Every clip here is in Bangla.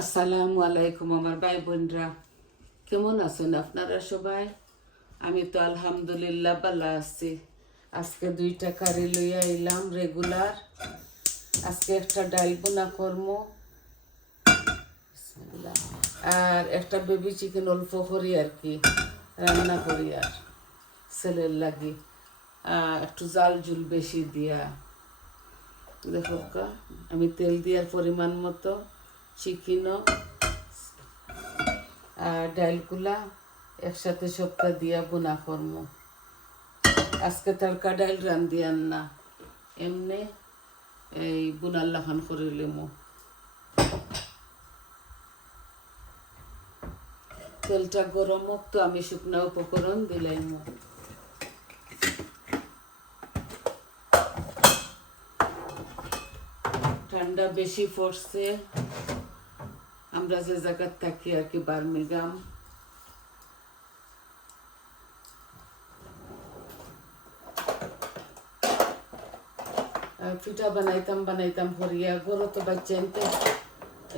আসসালামু আলাইকুম আমার ভাই বোনরা, কেমন আছেন আপনারা সবাই? আমি তো আলহামদুলিল্লাহ ভালো আছি। আজকে 2টা কারি লইয়া এলাম রেগুলার। আজকে একটা ডাল বোনা করমু আর একটা বেবি চিকেন অল্প করি আর কি রান্না করি আর ছেলের লাগি একটু জাল জুল বেশি দিয়া। দেখো আমি তেল দিয়ার পরিমাণ মতো চিকেনও আর ডাইলগুলা একসাথে সবটা দিয়া বোনা করমু। আজকে তড়কা ডাইল রান্ধিয়ান না, এমনি এই বুনার লাখান করে লিমু। তেলটা গরম হোক তো আমি শুকনা উপকরণ দিলাইমু। ঠান্ডা বেশি পড়ছে, আমরা যে জায়গায় থাকি আর কি বার্মিংহাম, পিঠা বানাইতাম ভরিয়া গরু তো বাচ্চাইতে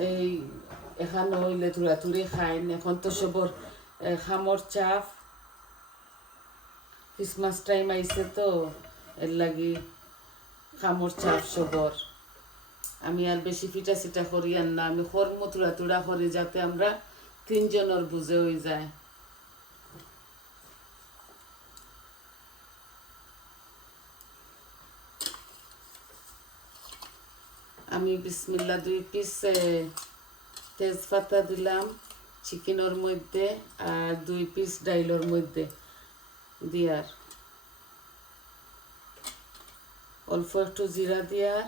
এই এখানে হইলে তুড়াতুড়ি খাইন। এখন তো সবর খামর চাপ, ক্রিসমাস টাইম আইছে তো এর লাগি খামর চাপ সবর। আমি আর বেশি পিঠা সিটা করি আর না, আমি খরমু তুড়া করি যাতে আমরা 3 জনের বুঝে হয়ে যায়। আমি বিসমিল্লা 2 পিস তেজপাতা দিলাম চিকেনের মধ্যে আর 2 পিস ডাইলের মধ্যে দিয়ার, অল্প একটু জিরা দিয়ার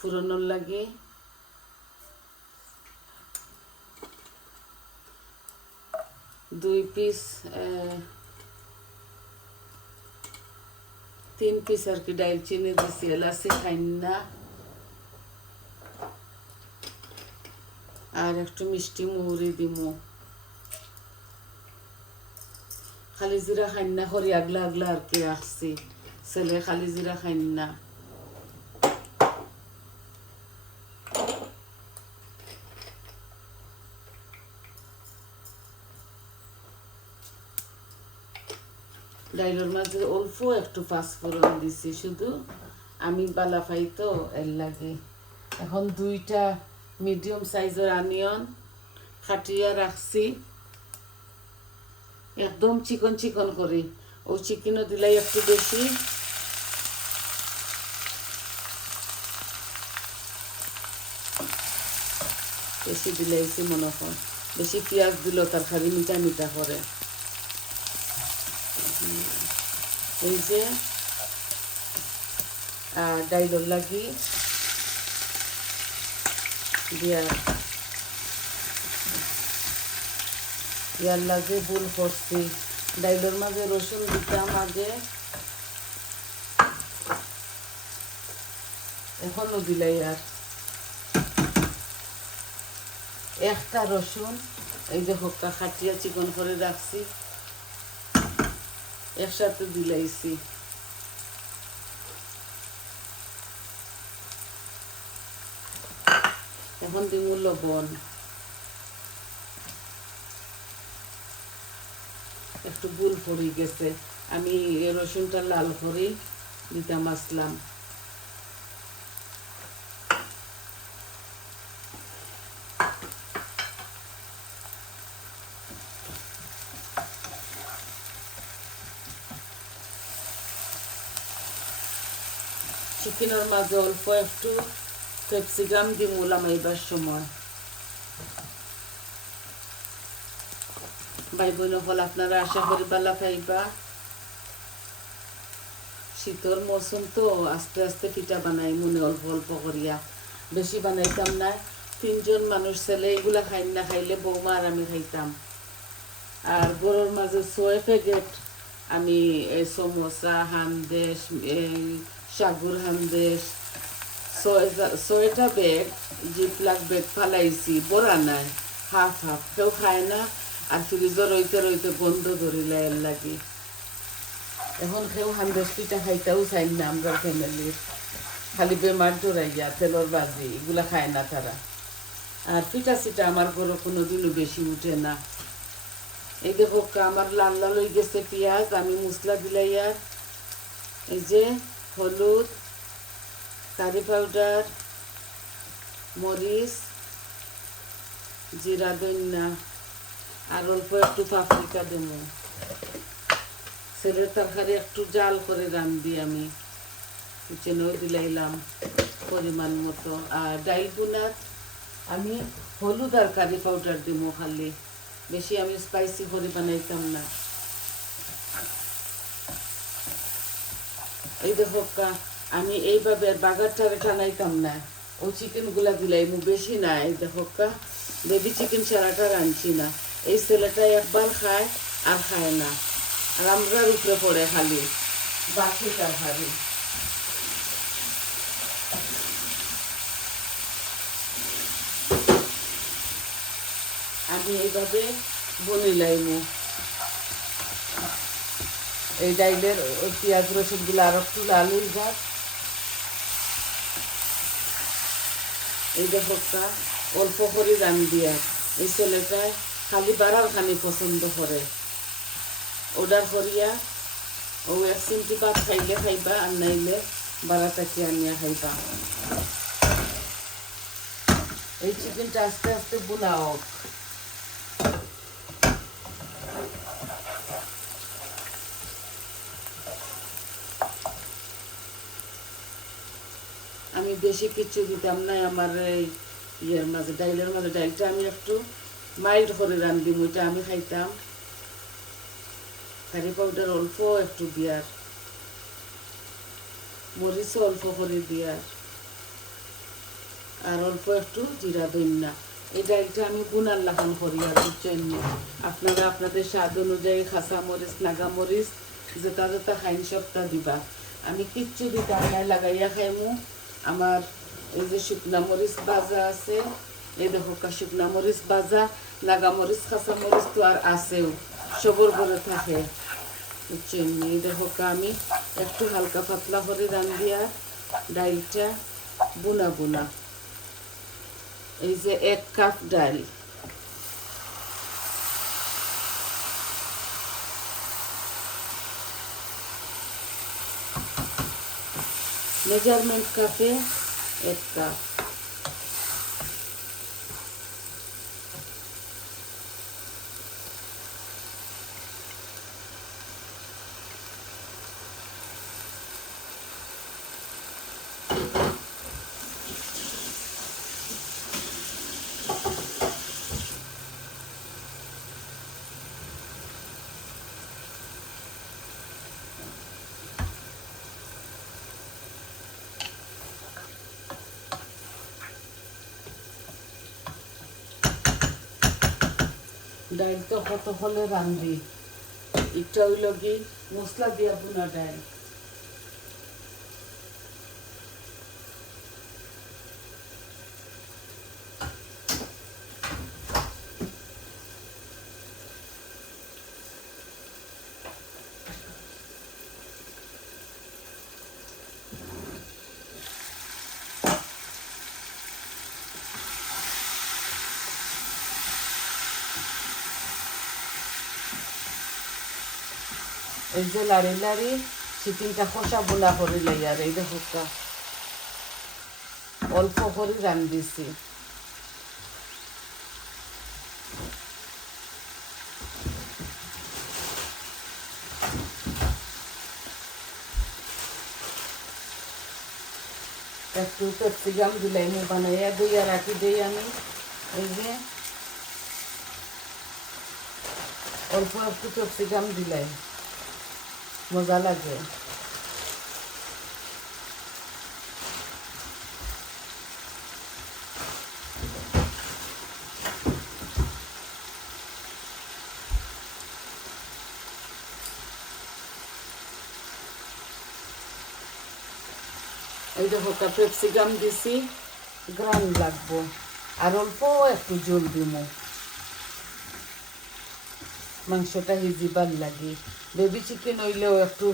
ফুরনোর লাগি, 2 পিস 3 পিস আর কি ডাইলচিনি দিছি, এলাচি খাইন না, আর একটু মিষ্টি মৌরি দিমু। খালি জিরা খাইন না করি আগলা আগলা আর কি রাখছি, ছেলে খালি জিরা খাইন না। ডাইলের মাঝে অল্প একটু পাঁচফোড়ন দিছি, শুধু আমি বালা পাই তো এর লাগে। এখন 2টা মিডিয়াম সাইজের অনিয়ন কাটিয়া রাখছি, একদম চিকন চিকন করি। ও চিকেনও দিলাই একটু বেশি, বেশি দিলাইছি মনে হয়, বেশি পেঁয়াজ দিল তরকারি মিঠা মিঠা করে। এই যে ডাইলের লাগি দিয়া ইয়ার লাগে ভুল করছি, ডাইলের মাঝে রসুন দিতাম আগে, এখনো দিলাই আর একটা রসুন এই যে হোক্কা খাটিয়া চিকন করে রাখছি একসাথে দিলাইছি। এখন দিমু লবণ, একটু ভুল পড়ে গেছে, আমি রসুনটা লাল করে দিতাম আসলাম। চিকেনের মাঝে অল্প একটু ক্যাপসিকাম দিমু লামাইবার সময়। ভাই বোন হল আপনারা আশা করি বালা পাইবা। শীতর মৌসুম তো আস্তে আস্তে পিঠা বানাই মনে অল্প অল্প করিয়া, বেশি বানাইতাম না। 3 জন মানুষ ছেলে এগুলা খাইন না, খাইলে বৌমা আর আমি খাইতাম। আর গরুর মাঝে 6 প্যাকেট আমি সমোসা হামদেশ সাগুর হামদেশ 6টা ব্যাগ জিপলাক ব্যাগ ফালাইছি, বড়া নাই, হাফ হাফ, কেউ খায় না। আর ফ্রিজও রইতে রইতে গন্ধ ধরিলে এর লাগি এখন কেউ হামদেশ পিঠা খাইতেও চাই না আমরা ফ্যামিলির, খালি বেমার ধরাইয়া তেলর বাজি এগুলা খায় না তারা। আর পিঠা সিটা আমার ঘরে কোনোদিনও বেশি উঠে না। এই দেখো আমার লাল লাল হয়ে গেছে পেঁয়াজ, আমি মশলা দিলাই আর এই যে হলুদ, কারি পাউডার, মরিচ, জিরা, ধনিয়া আর অল্প একটু পাপরিকা দেব। ছেলের তরকারি একটু জাল করে রান্ধি আমি, কিচেনেও দিলাইলাম পরিমাণ মতো। আর ডাইল বুনাত আমি হলুদ আর কারি পাউডার দিব খালি, বেশি আমি স্পাইসি করে বানাইতাম না। এই দেখো আমি এইভাবে বাগারটারে টানাইতাম না, ও চিকেনগুলা দিলাই বেশি না। এই দেখো বেবি চিকেন ছাড়াটা রাঁধছি না, এই ছেলেটা একবার খায় আর খায় না, আর আমরার উপরে পড়ে খালি বাকি তরকারি। আমি এইভাবে বনিলাইমু। এই ডাইলের পেঁয়াজ রসুনগুলো আর একটু লাল হয়ে যাক। এই দেখো অল্প করে রান্ধি, আর এই ছেলেটায় খালি বাড়ার খানি পছন্দ করে। অর্ডার করিয়া ও এক চিমটি ভাত খাইলে খাইবা, আর নাইলে বাড়াটাকে আনিয়া খাইবা। এই চিকেনটা আস্তে আস্তে বোনা হোক। আমি বেশি কিছু দিতাম না আমার এই ইয়ের মাঝে, ডাইলের মাঝে। ডাইলটা আমি একটু মাইল্ড করে রান্ধি, ওইটা আমি খাইতাম। কারি পাউডার অল্প একটু দিয়ার, মরিচও অল্প করে দিয়ার, আর অল্প একটু জিরা, ধনিয়া। এই ডাইলটা আমি বুনার লাগান করি আর জন্য আপনারা আপনাদের স্বাদ অনুযায়ী খাসা মরিচ, নাগা মরিচ যেটা যেটা খাইন সবটা দিবা। আমি কিচ্ছু দিতাম না, লাগাইয়া খাইমু। আমার এই যে শুকনা মরিচ ভাজা আছে, এই দেখো শুকনা মরিচ ভাজা, নাগা মরিচ, খাসা মরিচ তো আর আছেও, সবর ঘরে থাকে। বুঝছেন? এই দেখো আমি একটু হালকা পাতলা করে রান্ধি আর ডাইলটা বুনা বুনা। এই যে 1 কাপ ডাল, মেজারমেন্ট কাপে 1 কাপ। ডাইল তো কত হলে রান্ধি, এটা হইল কি মশলা দিয়া বুনা ডাইল। এই যে লাড়ি লাড়ি চিকেনটা খোসা বোনা করে লাই, আর এই দেখো অল্প করে রান্ধিছি। একটু ক্যাপসিকাম দিলাই বানাইয়া দইয়া রাখি দেই আমি। এই যে অল্প একটু ক্যাপসিকাম দিলাই, মজা লাগে। এই দেখো ক্যাপসিকাম দিছি, গ্রান লাগবো, আর অল্প একটু জল দিব, মাংসটা হিজিবার লাগে। বেবি চিকেন হইলেও একটু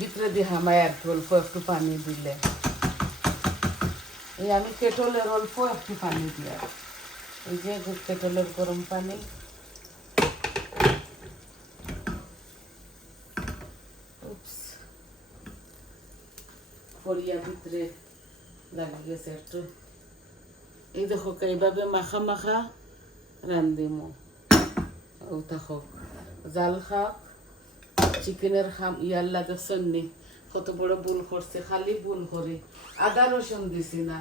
ভিতরে দিয়ে হামায় আর কি, অল্প একটু পানি দিলে। এই আমি কেটলের অল্প একটু পানি দিয়া এই যে কেটলের গরম পানি, করিয়া ভিতরে লাগি গেছে একটু। এই দেখো এইভাবে মাখা মাখা রান্ধিমো। ও থাকক জাল খাক চিকেনের খাম ইয়ার লাগে সন্নি কত বড় ভুল করছে, খালি ভুল করি, আদা রসুন দিছি না।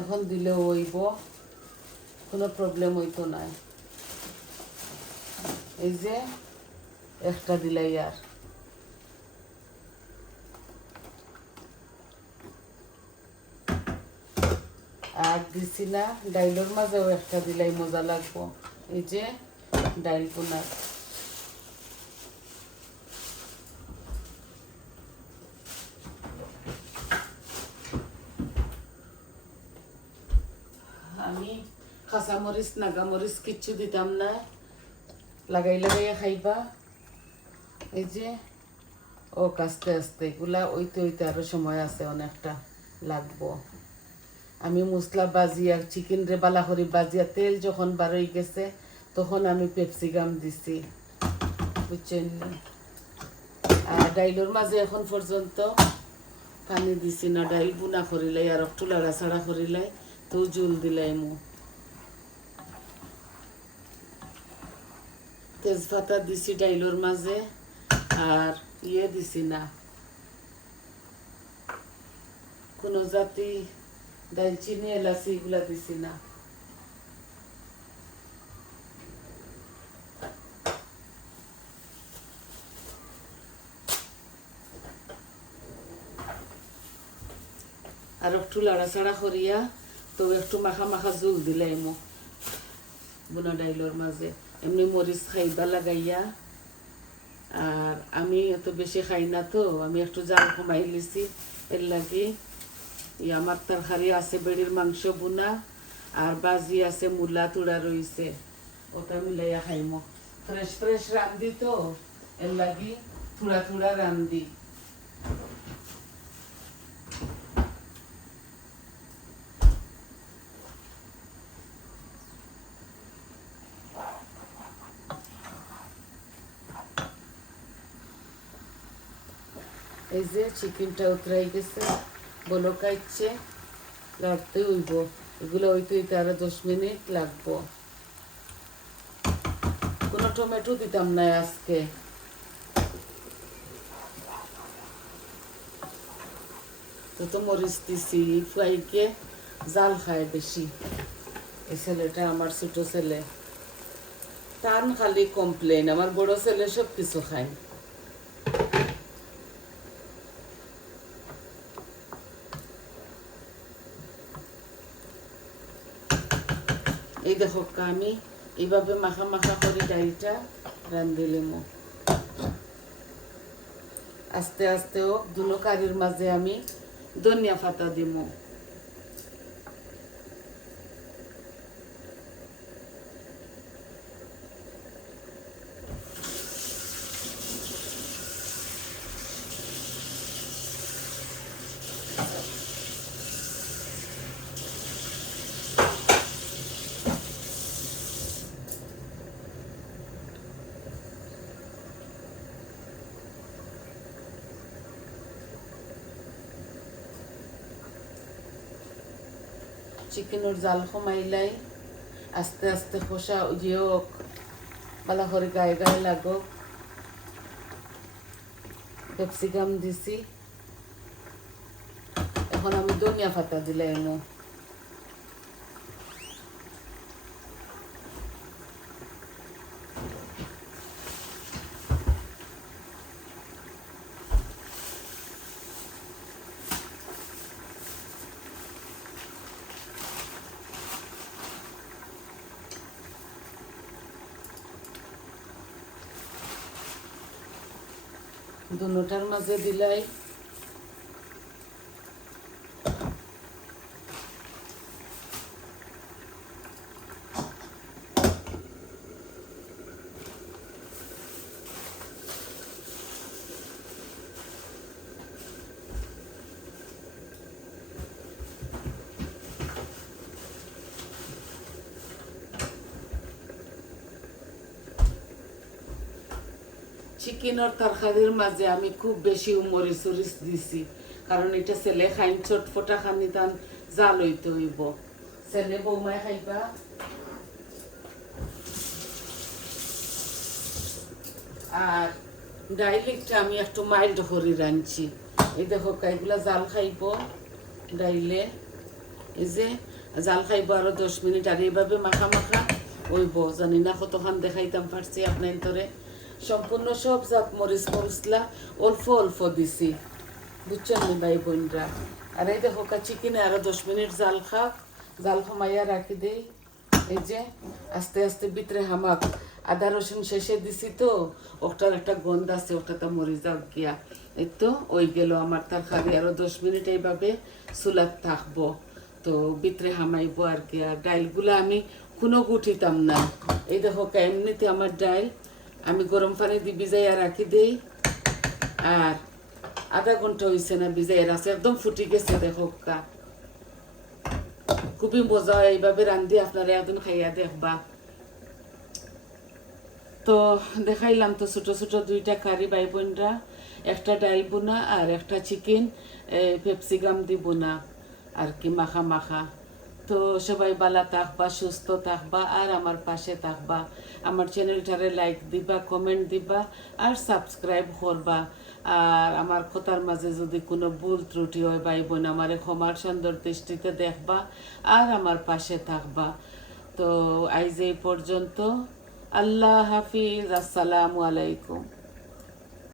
এখন দিলে হইব, কোনো প্রবলেম হইতো না। এই যে একটা দিলাই আর দিছি না। ডাইলের মাঝেও একটা দিলাই মজা লাগবো। এই যে ডাইল পোনার আমি কাঁচামরিচ নাগামরিচ কিচ্ছু দিতাম না, লাগাই লাগাইয়া খাইবা। এই যে ও আস্তে আস্তে এগুলা ওইতে ওইতে আরো সময় আছে, অনেকটা লাগবো। আমি মশলা বাজিয়া চিকেন রে বালা করি বাজিয়া তেল যখন বারোই গেছে তখন আমি পেপসিকাম দিছি, বুঝছেন। আর ডাইলের মাঝে এখন পর্যন্ত পানি দিছি না, ডাইল বুনা করিলাই আর একটু লাড়াছাড়া করিলাই তো জুল দিলাই মু। তেজপাতা দিছি ডাইলের মাঝে, আর দিছি না কোনো জাতি দালচিনি এলাচি এগুলা দিছি না। আর একটু লাড়াচাড়া করিয়া তো একটু মাখা মাখা জুল দিলাই মো বোনা ডাইলের মাঝে। এমনি মরিচ খাইবা লাগাইয়া, আর আমি এত বেশি খাই না তো আমি একটু জাল কমাই লিছি। এর লাগে আমার তরকারি আছে বেড়ির মাংস বোনা, আর বাজি আছে মূলা তুড়া রইছে, ওটা মিলাইয়া খাইমো। ফ্রেশ ফ্রেশ রান্ধি তো এর লাগি থুড়া থুড়া রান্ধি। এই যে চিকেনটা উতরাই গেছে, বলো কাইছে রাখতে হইব। এগুলো হইতে হইতে আরো 10 মিনিট লাগবো। কোনো টমেটো দিতাম না আজকে, তো মরিচ দিছি। ফ্রাইকে জাল খায় বেশি। এই ছেলেটা আমার ছোট ছেলে, টান খালি কমপ্লেন। আমার বড় ছেলে সব কিছু খায়। এই দেখো আমি এইভাবে মাখা মাখা করে ডাইলটা রান্ধিলিম। আস্তে আস্তে হোক, দুনো কারির মাঝে আমি ধনিয়া পাতা দিব। চিকেনের জাল কমাইলাই, আস্তে আস্তে খোসা ইয়ে হোক, বালা করে গায়ে গায়ে লাগক। ক্যাপসিকাম দিছি, এখন আমি ধনিয়া পাতা দিলাম। দুটার মাঝে দিলাই চিকেনের তরকারির মাঝে আমি খুব বেশি মরিচ উরিচ দিছি, কারণ এটা ছেলে খাইন চটফটা খানি তান জাল হইতে হইব, ছেলে বৌমায় খাইবা। আর ডাইলিটা আমি একটু মাইল্ড করে রাঁধছি। এই দেখো এগুলা জাল খাইব ডাইলে, এই যে জাল খাইব আরো 10 মিনিট। আর এইভাবে মাখা মাখা হইব, জানি না কতক্ষণ দেখাইতাম পারছি আপনার ধরে। সম্পূর্ণ সব জাত মরিচ মরিচলা অল্প অল্প দিছি, বুঝছেন নি ভাই বোনরা। আর এই দেখো চিকেনে আরো 10 মিনিট জাল খাক, জাল কমাইয়া রাখি দেই। এই যে আস্তে আস্তে ভিতরে হামাক আদা রসুন শেষে দিছি তো ওটার একটা গন্ধ আছে, ওটাতে মরে যাও গিয়া। এই তো ওই গেল আমার তরকারি। আরো 10 মিনিট এইভাবে চুলাত থাকবো, তো ভিতরে হামাইবো আর কি। আর ডাইলগুলা আমি কোনো গুটিতাম না। এই দেখো এমনিতে আমার ডাইল আমি গরম পানি দিয়ে ভিজাইয়া রাখি দেই, আর আধা ঘন্টা হয়েছে না ভিজাইয়া রাখছি, একদম ফুটি গেছে। দেখো খুবই মজা হয় এইভাবে রান্ধি, আপনারা একদিন খাইয়া দেখবা। তো দেখাইলাম তো ছোট ছোট 2টা কারি ভাই বোনরা, একটা ডাইল বোনা আর একটা চিকেন পেপসিকাম দি বোনা আর কি মাখা মাখা। তো সবাই ভালো থাকবা, সুস্থ থাকবা, আর আমার পাশে থাকবা। আমার চ্যানেলটারে লাইক দিবা, কমেন্ট দিবা, আর সাবস্ক্রাইব করবা। আর আমার কথার মাঝে যদি কোনো ভুল ত্রুটি হয় ভাই বোন, আমারে ক্ষমার সুন্দর দৃষ্টিতে দেখবা আর আমার পাশে থাকবা। তো আজ এই পর্যন্ত। আল্লাহ হাফিজ, আসসালামু আলাইকুম।